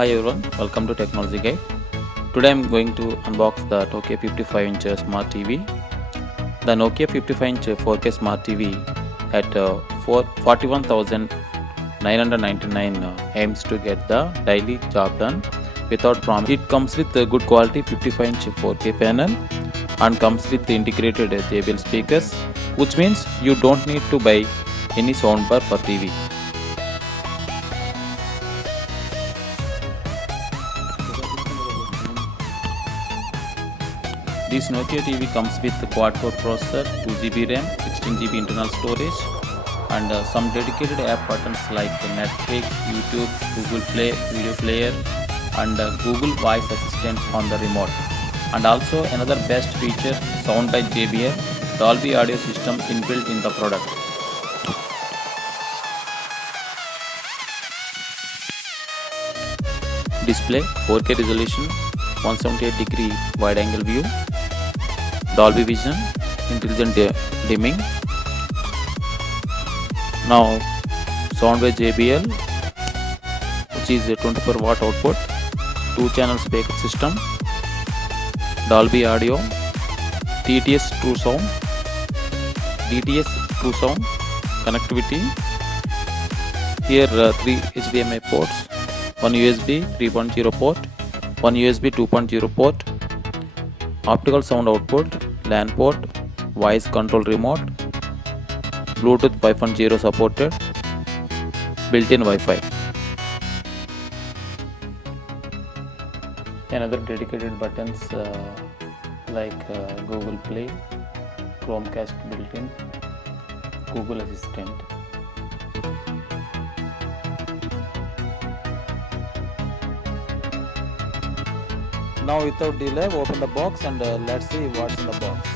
Hi everyone, welcome to Technology Guide. Today I am going to unbox the Nokia 55-inch Smart TV. The Nokia 55-inch 4K Smart TV at 41,999 aims to get the daily job done without promise. It comes with a good quality 55-inch 4K panel and comes with integrated JBL speakers, which means you don't need to buy any soundbar for TV. This Nokia TV comes with quad-core processor, 2GB RAM, 16GB internal storage, and some dedicated app buttons like Netflix, YouTube, Google Play, Video Player, and Google Voice Assistant on the remote. And also another best feature, Sound by JBL Dolby audio system inbuilt in the product. Display 4K resolution, 178-degree wide-angle view, Dolby Vision, intelligent dimming. Now Sound by JBL, which is a 24-watt output, 2-channel speaker system, Dolby audio, DTS True Sound connectivity. Here 3 HDMI ports, 1 USB 3.0 port, 1 USB 2.0 port, optical sound output, LAN port, voice control remote, Bluetooth 5.0 supported, built-in Wi-Fi. Another dedicated buttons like Google Play, Chromecast built-in, Google Assistant. Now without delay, open the box and let's see what's in the box.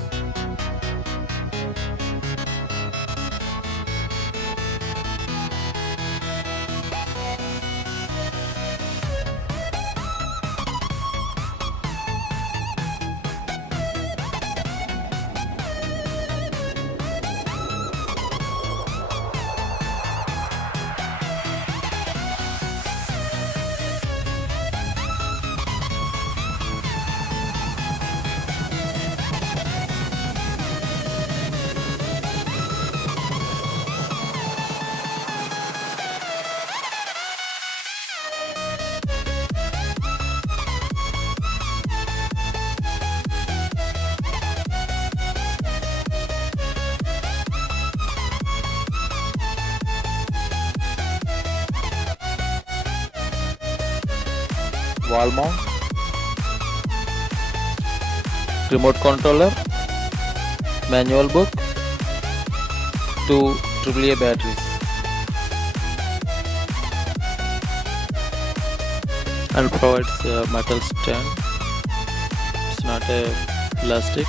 Wall mount, remote controller, manual book, 2 AAA batteries, and provides a metal stand. It's not a plastic.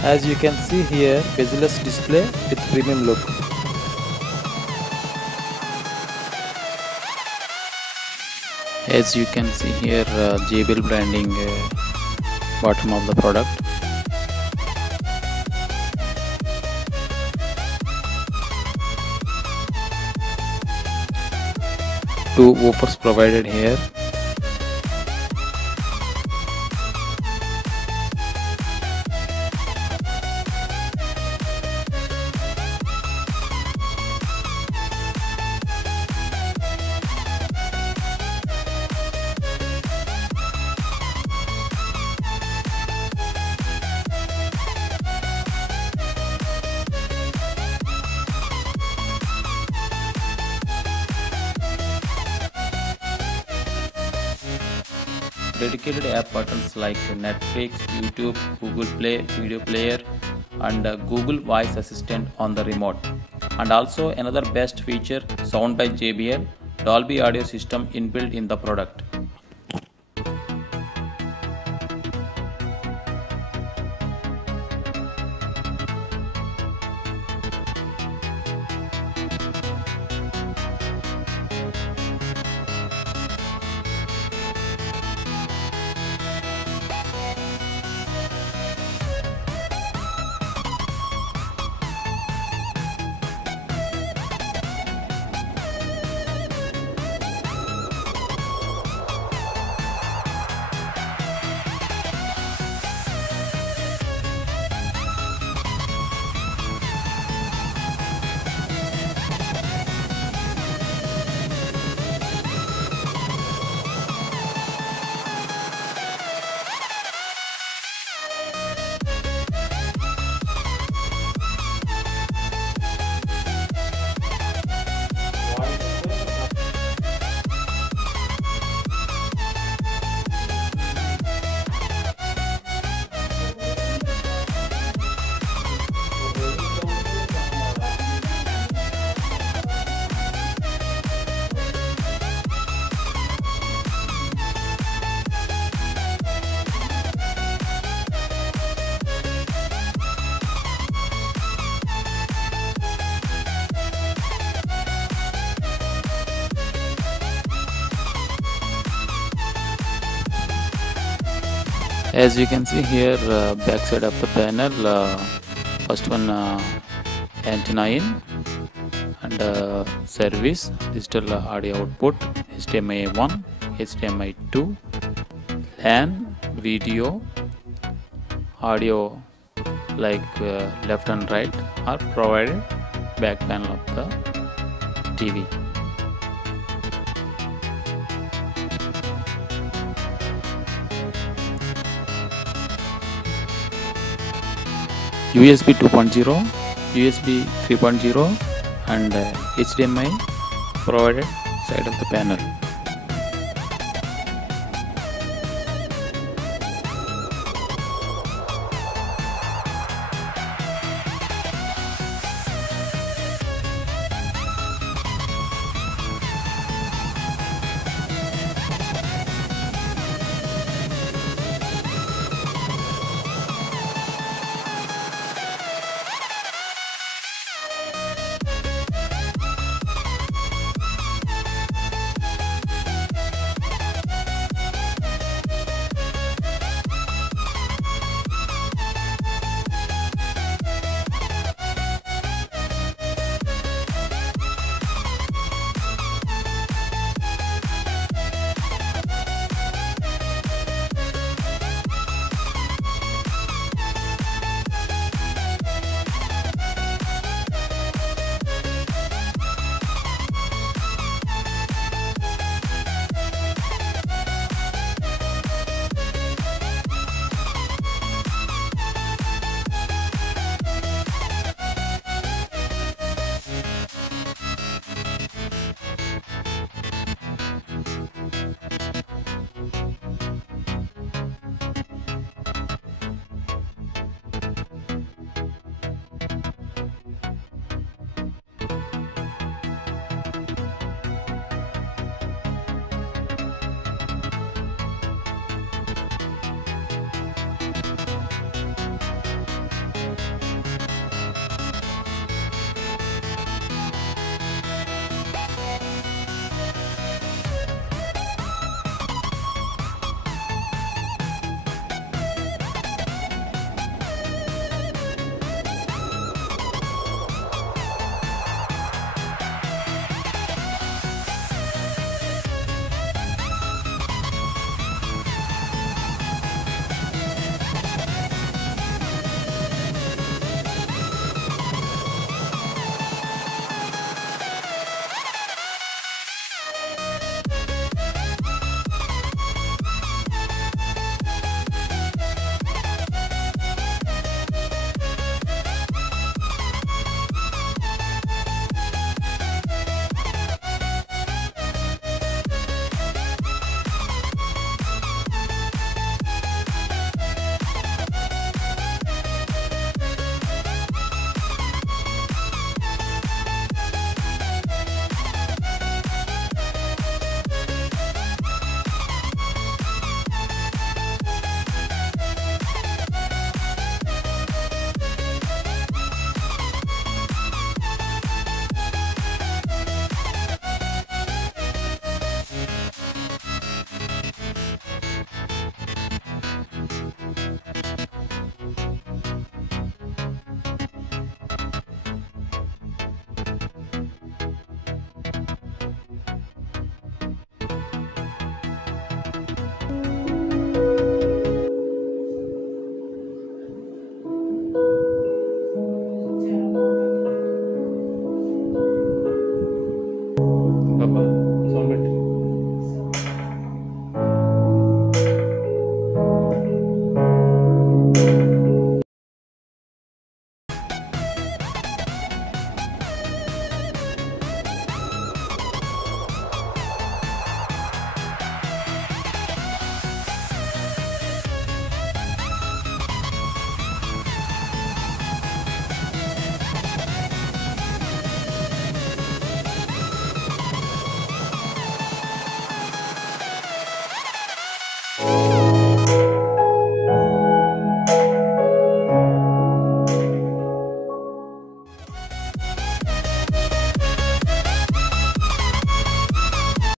As you can see here, bezel-less display with premium look. As you can see here, JBL branding bottom of the product. Two woofers provided here. dedicated app buttons like Netflix, YouTube, Google Play, Video Player, and Google Voice Assistant on the remote. And also another best feature, Sound by JBL Dolby audio system inbuilt in the product. As you can see here, back side of the panel, first one antenna in, and service, digital audio output, HDMI 1, HDMI 2, LAN, video, audio like left and right are provided back panel of the TV. USB 2.0, USB 3.0 and HDMI provided side of the panel.